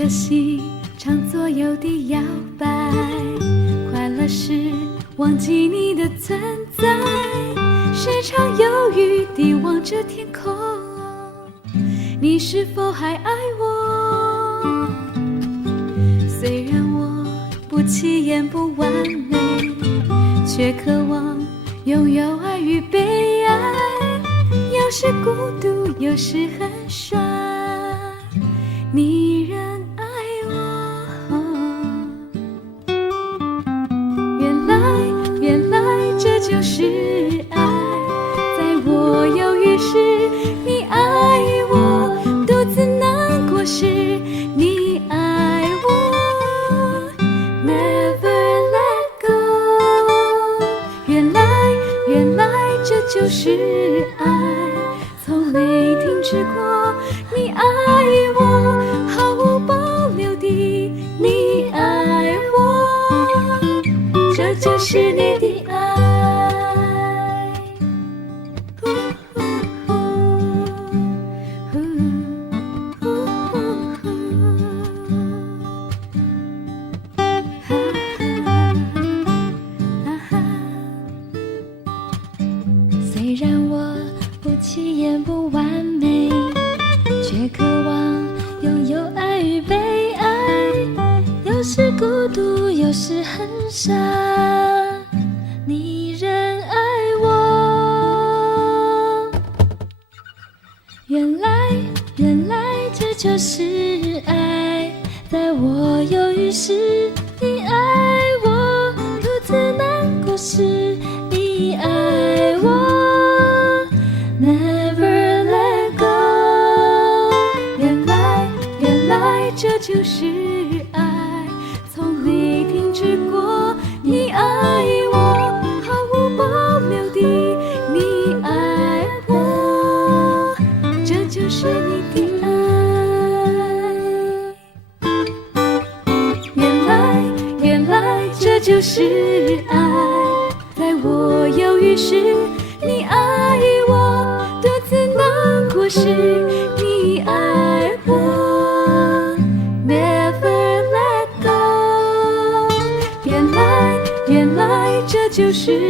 的心常左右地摇摆，快乐时忘记你的存在，时常犹豫地望着天空，你是否还爱我？虽然我不起眼不完美，却渴望拥有爱与被爱，有时孤独，有时很帅，你仍爱我。原来这就是爱，在我犹豫时你爱我，独自难过时你爱我， Never let go。 原来这就是爱，从没停止过，你爱我，毫无保留地你爱我，这就是你的爱。虽然我不起眼不完美，却渴望拥有爱与被爱，有时孤独，有时很傻，你仍爱我。原来这就是爱，在我犹豫时你爱我，独自难过时你爱我， Never let go。 原来这就是爱，从没停止过，你爱我，毫无保留地你爱我，这就是你的爱。原来这就是爱，在我犹豫时你爱我，独自难过时你爱我， Never let go。 原来这就是